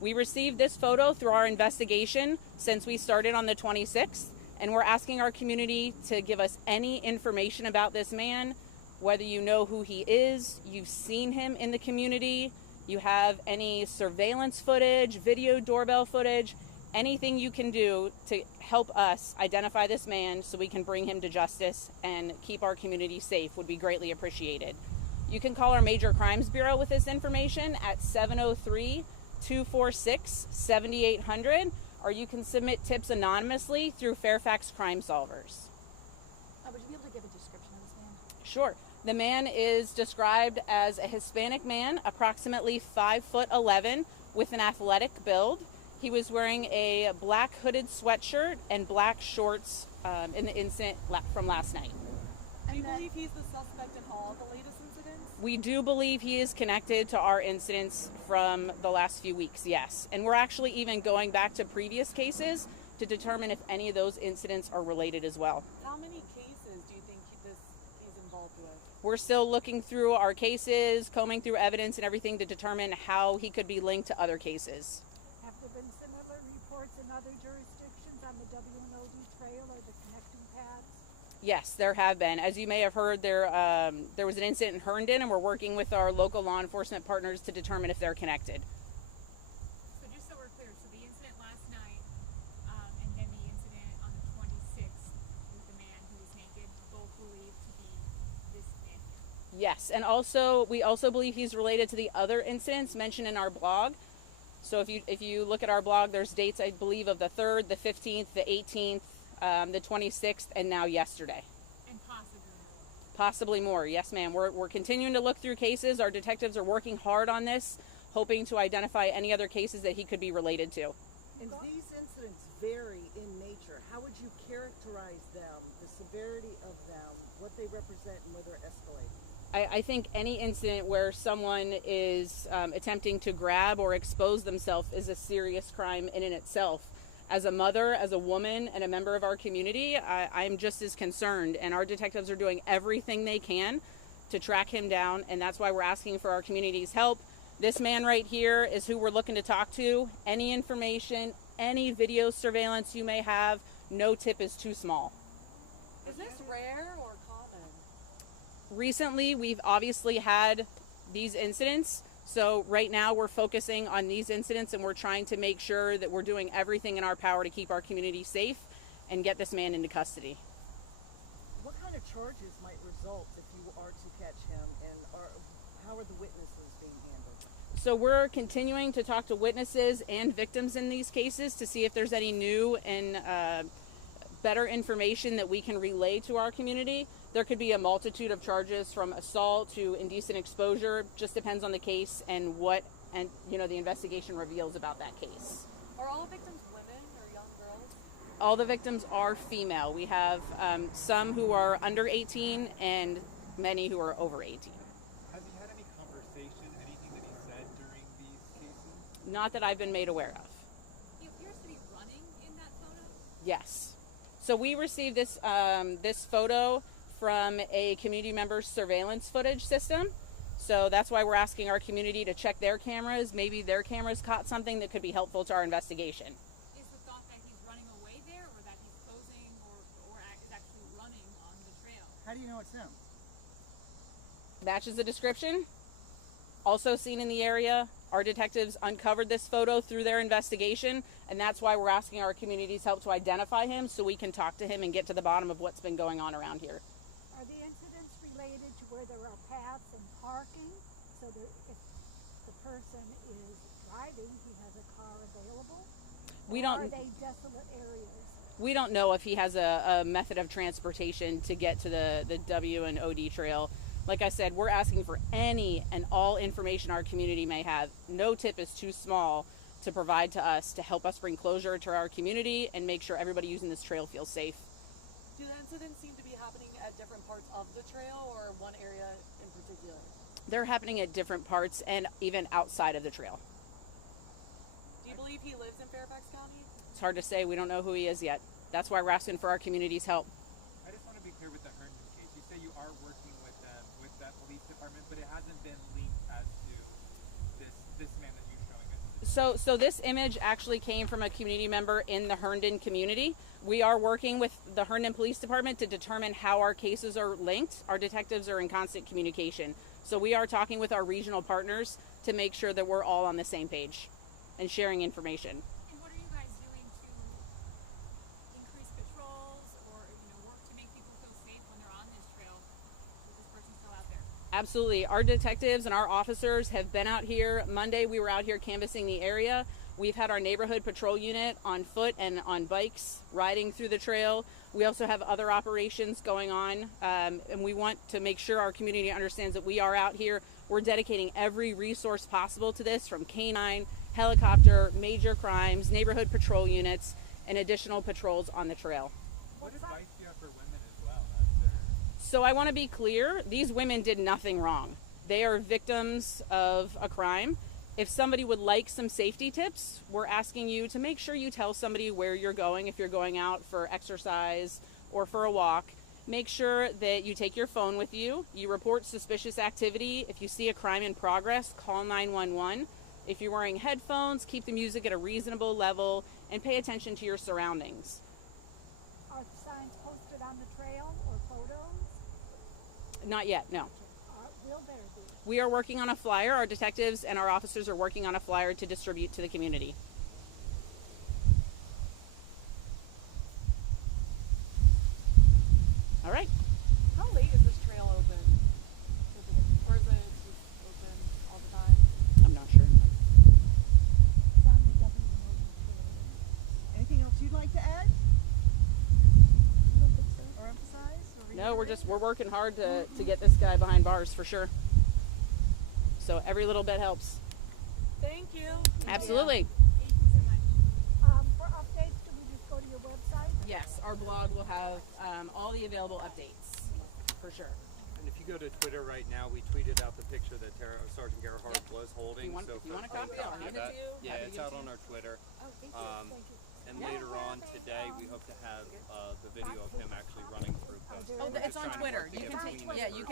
We received this photo through our investigation since we started on the 26th, and we're asking our community to give us any information about this man, whether you know who he is, you've seen him in the community, you have any surveillance footage, video doorbell footage, anything you can do to help us identify this man so we can bring him to justice and keep our community safe would be greatly appreciated. You can call our Major Crimes Bureau with this information at 703-246-7800, or you can submit tips anonymously through Fairfax Crime Solvers. Would you be able to give a description of this man? Sure. The man is described as a Hispanic man, approximately 5'11", with an athletic build. He was wearing a black hooded sweatshirt and black shorts in the incident from last night. Do you believe he's the suspect in all the latest incidents? We do believe he is connected to our incidents from the last few weeks, yes. And we're actually even going back to previous cases to determine if any of those incidents are related as well. How many cases do you think he's involved with? We're still looking through our cases, combing through evidence and everything to determine how he could be linked to other cases. Have there been similar reports in other jurisdictions on the W&OD trail or the connecting paths? Yes, there have been. As you may have heard, there was an incident in Herndon, and we're working with our local law enforcement partners to determine if they're connected. So just so we're clear, so the incident last night and then the incident on the 26th with the man who was naked, both believed to be this man here? Yes, and we also believe he's related to the other incidents mentioned in our blog. So if you look at our blog, there's dates, I believe, of the 3rd, the 15th, the 18th, the 26th, and now yesterday. And possibly more. Possibly more, yes ma'am. We're continuing to look through cases. Our detectives are working hard on this, hoping to identify any other cases that he could be related to. And these incidents vary in nature. How would you characterize them, the severity of them, what they represent, and whether they're escalating? I think any incident where someone is attempting to grab or expose themselves is a serious crime in and itself. As a mother, as a woman, and a member of our community, I'm just as concerned, and our detectives are doing everything they can to track him down, and that's why we're asking for our community's help. This man right here is who we're looking to talk to. Any information, any video surveillance you may have, no tip is too small. Is this rare or common? Recently, we've obviously had these incidents. So right now we're focusing on these incidents, and we're trying to make sure that we're doing everything in our power to keep our community safe and get this man into custody. What kind of charges might result if you are to catch him, and how are the witnesses being handled? So we're continuing to talk to witnesses and victims in these cases to see if there's any new and better information that we can relay to our community. There could be a multitude of charges from assault to indecent exposure. Just depends on the case and what the investigation reveals about that case. Are all victims women or young girls? All the victims are female. We have some who are under 18 and many who are over 18. Has he had any conversation, anything that he said during these cases? Not that I've been made aware of. He appears to be running in that photo? Yes. So we received this photo from a community member's surveillance footage system. So that's why we're asking our community to check their cameras. Maybe their cameras caught something that could be helpful to our investigation. Is the thought that he's running away there, or that he's posing or is actually running on the trail? How do you know it's him? Matches the description. Also seen in the area. Our detectives uncovered this photo through their investigation, and that's why we're asking our community's help to identify him so we can talk to him and get to the bottom of what's been going on around here. Are the incidents related to where there are paths and parking, so that if the person is driving, he has a car available? Are they desolate areas? We don't know if he has a method of transportation to get to the W&OD trail. Like I said, we're asking for any and all information our community may have. No tip is too small to provide to us to help us bring closure to our community and make sure everybody using this trail feels safe. Do the incidents seem to be happening at different parts of the trail or one area in particular? They're happening at different parts and even outside of the trail. Do you believe he lives in Fairfax County? It's hard to say. We don't know who he is yet. That's why we're asking for our community's help. I just want to be clear with the Herndon case. You say you are working with them, with that police department, but it hasn't been linked as to this man that you're showing us. So this image actually came from a community member in the Herndon community. We are working with the Herndon Police Department to determine how our cases are linked. Our detectives are in constant communication. So we are talking with our regional partners to make sure that we're all on the same page and sharing information. And what are you guys doing to increase patrols or work to make people feel safe when they're on this trail with this person still out there? Absolutely. Our detectives and our officers have been out here. Monday we were out here canvassing the area. We've had our neighborhood patrol unit on foot and on bikes riding through the trail. We also have other operations going on, and we want to make sure our community understands that we are out here. We're dedicating every resource possible to this, from canine, helicopter, major crimes, neighborhood patrol units, and additional patrols on the trail. What advice do you have for women as well? As So I want to be clear, these women did nothing wrong. They are victims of a crime. If somebody would like some safety tips, we're asking you to make sure you tell somebody where you're going. If you're going out for exercise or for a walk, make sure that you take your phone with you. You report suspicious activity. If you see a crime in progress, call 911. If you're wearing headphones, keep the music at a reasonable level and pay attention to your surroundings. Are signs posted on the trail or photos? Not yet, no. Will there be? We are working on a flyer. Our detectives and our officers are working on a flyer to distribute to the community. All right. How late is this trail open? Or is it just open all the time? I'm not sure. It's on the W&OD trail. Anything else you'd like to add I don't think so. or emphasize? Or No, reiterate? we're working hard to get this guy behind bars for sure. So every little bit helps. Thank you. Absolutely. Thank you so much. For updates, do we just go to your website? Yes, our blog will have all the available updates for sure. And if you go to Twitter right now, we tweeted out the picture that Sergeant Gerhardt was holding. If you want a copy, I'll hand it to you. Yeah, Happy to it's give it out to on you. our Twitter. Oh, thank you. Um, Thank you. And later on today, we hope to have the video of him actually running through post. Oh, it's on Twitter. You can take, yeah, you can.